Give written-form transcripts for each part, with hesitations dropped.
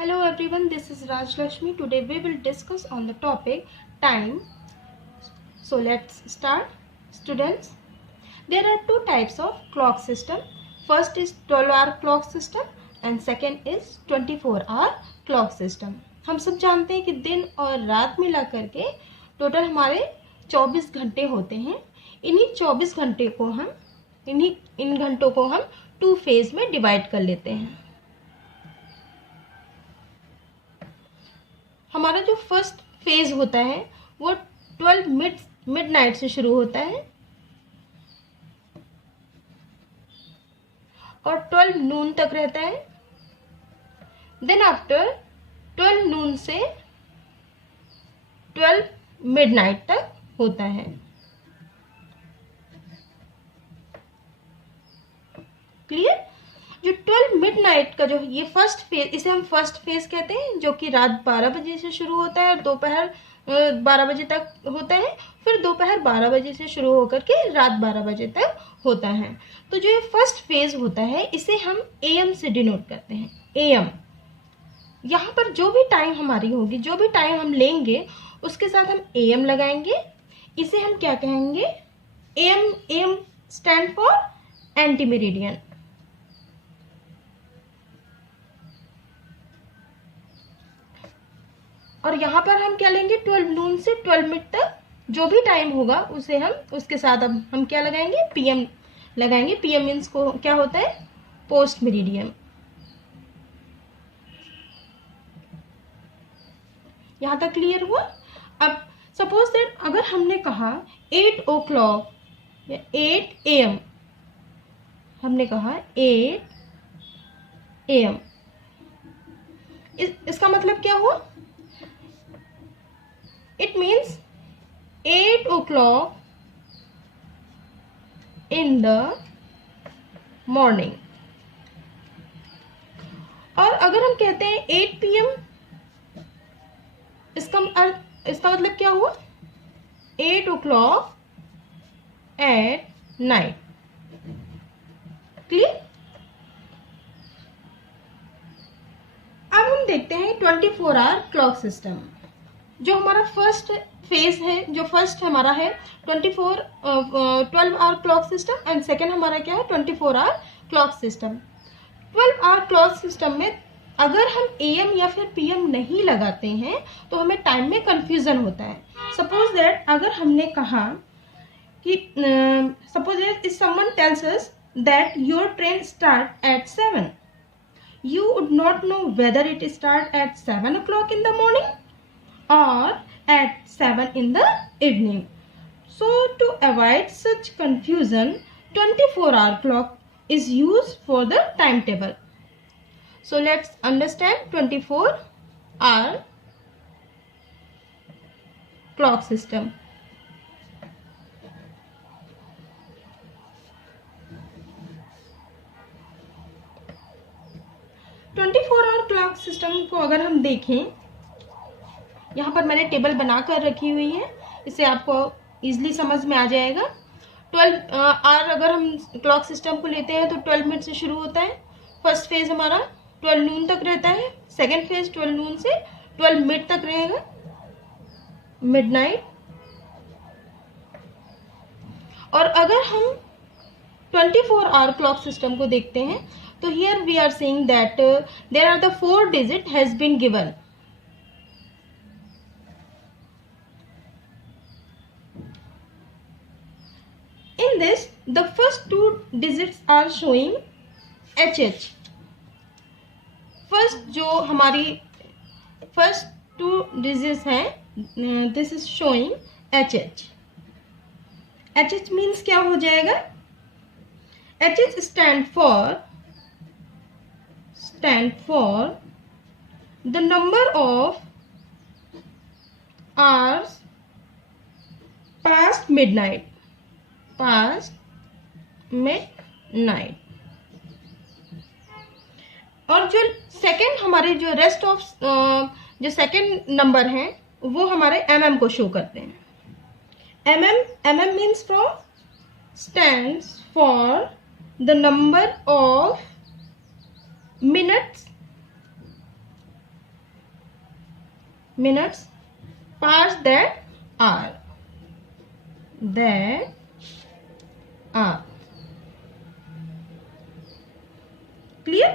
Hello everyone, this is Raj Lakshmi. Today we will discuss on the topic time. So let's start. Students, there are two types of clock system. First is 12-hour clock system and second is 24-hour clock system. हम सब जानते हैं कि दिन और रात मिला करके टोटल हमारे 24 घंटे होते हैं. इन्हीं 24 घंटे को हम इन घंटों को हम 2 फेज में डिवाइड कर लेते हैं. हमारा जो फर्स्ट फेज होता है वो 12 मिडनाइट से शुरू होता है और 12 नून तक रहता है. देन आफ्टर 12 नून से 12 मिडनाइट तक होता है. क्लियर? जो 12 मिडनाइट का जो ये फर्स्ट फेज, इसे हम फर्स्ट फेज कहते हैं, जो कि रात 12 बजे से शुरू होता है और दोपहर 12 बजे तक होता है. फिर दोपहर 12 बजे से शुरू होकर के रात 12 बजे तक होता है. तो जो ये फर्स्ट फेज होता है इसे हम एएम से डिनोट करते हैं. एएम, यहाँ पर जो भी टाइम हमारी होगी, जो भी टाइम हम लेंगे उसके साथ हम एएम लगाएंगे. इसे हम क्या कहेंगे? Am. Am stand for anti meridian. और यहाँ पर हम क्या लेंगे? 12 नून से 12 मिड तक जो भी टाइम होगा उसे हम उसके साथ अब हम क्या लगाएंगे? पीएम लगाएंगे. पीएम मीन्स को क्या होता है? Post meridiem. यहाँ तक क्लियर हुआ? अब सपोज दैट अगर हमने कहा 8 o'clock या 8 AM, हमने कहा 8 AM, इसका मतलब क्या हुआ? It means 8 o'clock in the morning. और अगर हम कहते हैं 8 PM, इसका मतलब क्या हुआ? 8 o'clock at night. क्लियर? अब हम देखते हैं 24-hour क्लॉक सिस्टम. जो हमारा फर्स्ट फेज है, जो फर्स्ट हमारा है 12-hour clock system and second हमारा क्या है? 24-hour clock system. 12-hour clock system में अगर हम एएम या फिर पीएम नहीं लगाते हैं तो हमें टाइम में कंफ्यूजन होता है. सपोज दैट अगर हमने कहा कि suppose that if someone tells us that your train start at 7, you would not know whether it start at 7 o'clock in the morning or at 7 in the evening. So to avoid such confusion, 24-hour clock is used for the timetable. So let's understand 24-hour clock system. Clock system को अगर हम देखें, यहाँ पर मैंने table बनाकर रखी हुई है, इससे आपको इजीली समझ में आ जाएगा. 12 आवर अगर हम क्लॉक सिस्टम को लेते हैं तो 12 मिनट से शुरू होता है. फर्स्ट फेज हमारा 12 नून तक रहता है. सेकेंड फेज 12 नून से 12 मिड तक रहेगा, मिडनाइट. और अगर हम 24-hour क्लॉक सिस्टम को देखते हैं तो here we are saying that there are the 4 digit has been given. In this, the first 2 digits are showing HH. First जो हमारी first 2 digits हैं, this is showing HH. HH means क्या हो जाएगा? HH stand for the number of hours past midnight. और जो second हमारे जो रेस्ट ऑफ जो सेकेंड नंबर हैं वो हमारे mm को शो करते हैं. mm means from stands for the number of minutes minutes pass that are clear.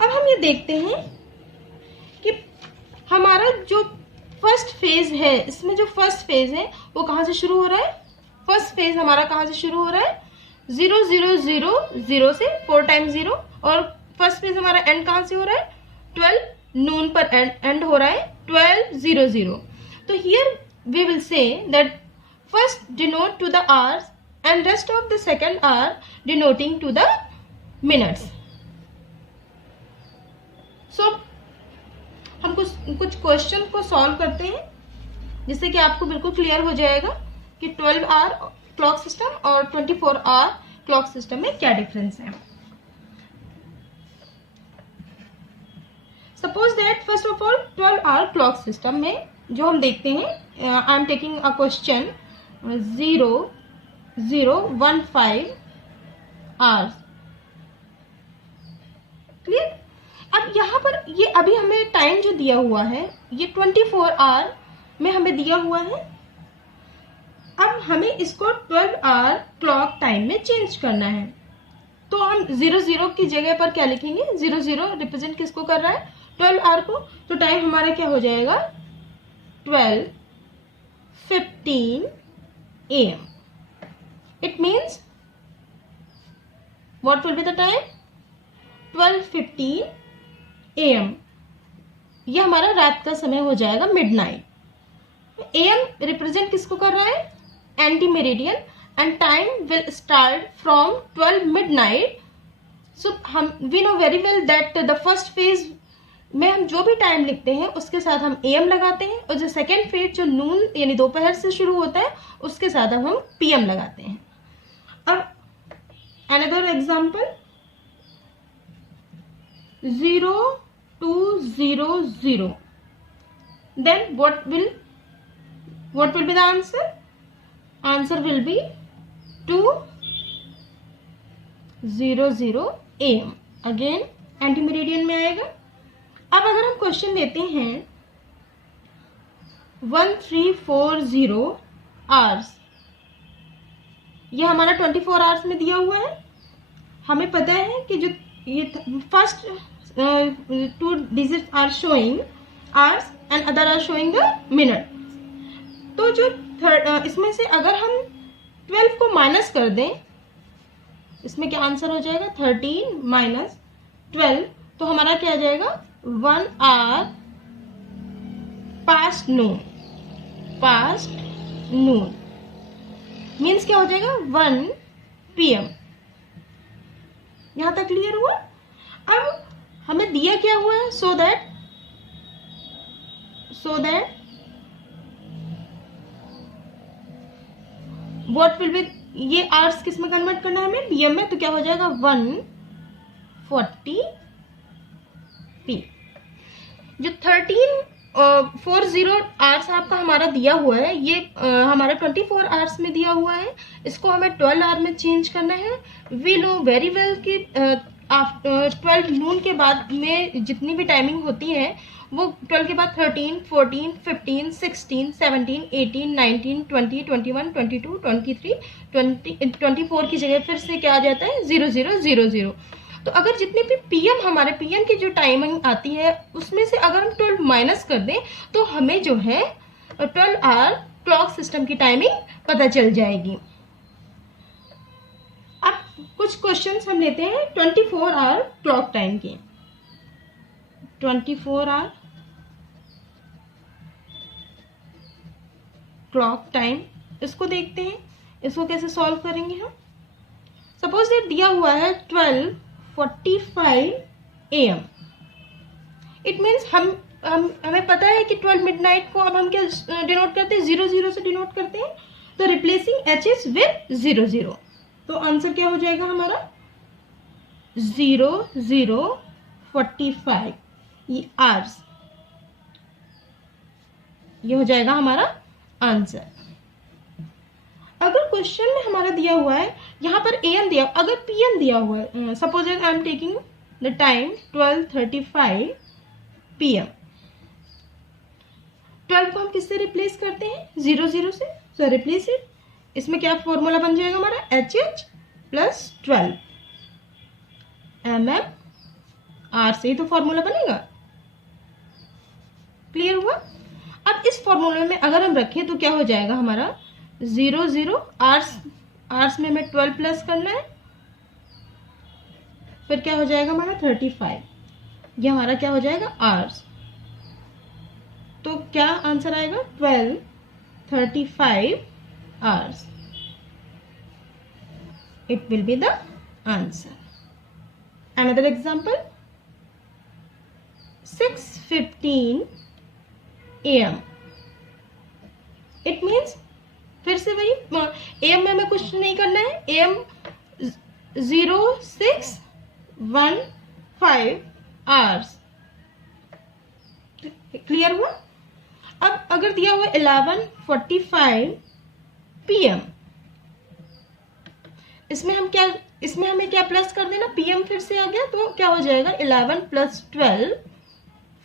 अब हम ये देखते हैं कि हमारा जो फर्स्ट फेज है, इसमें जो फर्स्ट फेज है वो कहाँ से शुरू हो रहा है। फर्स्ट फेज हमारा कहाँ से शुरू हो रहा है, 0 0 0 0 से 4 टाइम 0, और फर्स्ट फेज हमारा एंड कहाँ से हो रहा है, 12 नून पर एंड हो रहा है 12 0 0। तो here we will say that first denote to the hours and rest of the second hour denoting to the minutes. So हम कुछ क्वेश्चन को सॉल्व करते हैं जिससे कि आपको बिल्कुल क्लियर हो जाएगा कि 12 आवर क्लॉक सिस्टम और 24 आवर क्लॉक सिस्टम में क्या डिफरेंस है। Suppose that first of all 12 hour clock system में जो हम देखते हैं, I am taking a question 0 0 1 5 hours. Clear. अब यहाँ पर ये अभी हमें टाइम जो दिया हुआ है ये 24 आवर में हमें दिया हुआ है। अब हमें इसको 12 आवर क्लॉक टाइम में चेंज करना है, तो हम 0 0 की जगह पर क्या लिखेंगे, 0 0 रिप्रेजेंट किसको कर रहा है, 12 आवर को। तो टाइम हमारा क्या हो जाएगा, 12:15 AM। It means what will be the time, 12:15 AM। यह हमारा रात का समय हो जाएगा, मिडनाइट। AM रिप्रेजेंट किसको कर रहा है, anti meridian, and time will start from 12 midnight. So हम we know very well that the first phase में हम जो भी टाइम लिखते हैं उसके साथ हम AM लगाते हैं, और जो सेकेंड फेज जो नून यानी दोपहर से शुरू होता है उसके साथ हम PM लगाते हैं। अब another example 0 2 0 0, then what will be the answer? Answer will be 2 0 0 AM। Again anti meridian में आएगा। अब अगर हम क्वेश्चन लेते हैं 1340 आवर्स, ये हमारा 24 आवर्स में दिया हुआ है। हमें पता है कि जो ये first 2 digit are showing hours and other are showing the minute. तो जो इसमें से अगर हम 12 को माइनस कर दें, इसमें क्या आंसर हो जाएगा, 13 माइनस 12, तो हमारा क्या आ जाएगा, 1 आवर पास्ट नून मीन्स क्या हो जाएगा, 1 PM। यहां तक क्लियर हुआ। अब हमें दिया क्या हुआ है, so that what will be, ये आवर्स किस में कन्वर्ट करना है हमें, PM में, तो क्या हो जाएगा 140 P। जो 1340 आवर्स आपका हमारा दिया हुआ है, ये हमारा 24 आवर्स में दिया हुआ है, इसको हमें 12 आवर में चेंज करना है। वी नो वेरी वेल कि 12 नून के बाद में जितनी भी टाइमिंग होती है वो 12 के बाद 13 14 15 16 17 18 19 20 21 22 23 24 की जगह फिर से क्या आ जाता है, 0 0 0 0। तो अगर जितने भी PM हमारे PM की जो टाइमिंग आती है उसमें से अगर हम 12 माइनस कर दें तो हमें जो है 12 आवर क्लॉक सिस्टम की टाइमिंग पता चल जाएगी। अब कुछ क्वेश्चंस हम लेते हैं 24 आवर क्लॉक टाइम के। 24 आवर क्लॉक टाइम, इसको देखते हैं, इसको कैसे सॉल्व करेंगे हम। सपोज ये दिया हुआ है 12:45 AM। इट मीन्स हमें पता है कि 12 मिडनाइट को अब हम क्या डिनोट करते हैं, 0 0 से डिनोट करते हैं, तो रिप्लेसिंग एचएस विद 0 0। तो आंसर क्या हो जाएगा हमारा, 0 0 45 ये आवर्स, ये हो जाएगा हमारा आंसर। अगर क्वेश्चन में हमारा दिया हुआ है यहाँ पर AM दिया, अगर PM दिया हुआ है, suppose I am taking the time 12:35 PM, 12 को हम किससे रिप्लेस करते हैं? 0 0 से, सो रिप्लेस इट। इसमें क्या फॉर्मूला बन जाएगा हमारा? HH प्लस 12 mm R से ही तो फॉर्मूला बनेगा। क्लियर हुआ? अब इस फॉर्मूले में अगर हम रखें तो क्या हो जाएगा हमारा? 0 0 आर्स में हमें 12 प्लस करना है, फिर क्या हो जाएगा हमारा? 35। ये हमारा क्या हो जाएगा? आर्स। तो क्या आंसर आएगा? 12 35 hours. It will be the answer. Another example, 6:15 AM. It means फिर से वही AM में हमें कुछ नहीं करना है। AM 0615 hours. क्लियर हुआ? अब अगर दिया हुआ 11:45 PM, इसमें हमें क्या प्लस कर देना? PM फिर से आ गया तो क्या हो जाएगा? 11 प्लस 12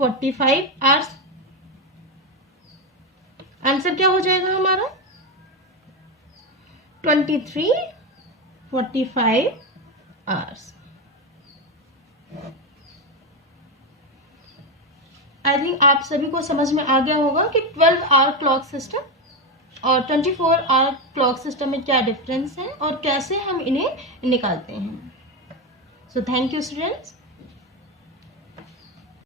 45 आवर्स। आंसर क्या हो जाएगा हमारा? 23 45 आवर्स। आई थिंक आप सभी को समझ में आ गया होगा कि 12 आवर क्लॉक सिस्टम और 24 आवर क्लॉक सिस्टम में क्या डिफरेंस है और कैसे हम इन्हें निकालते हैं। So thank you students.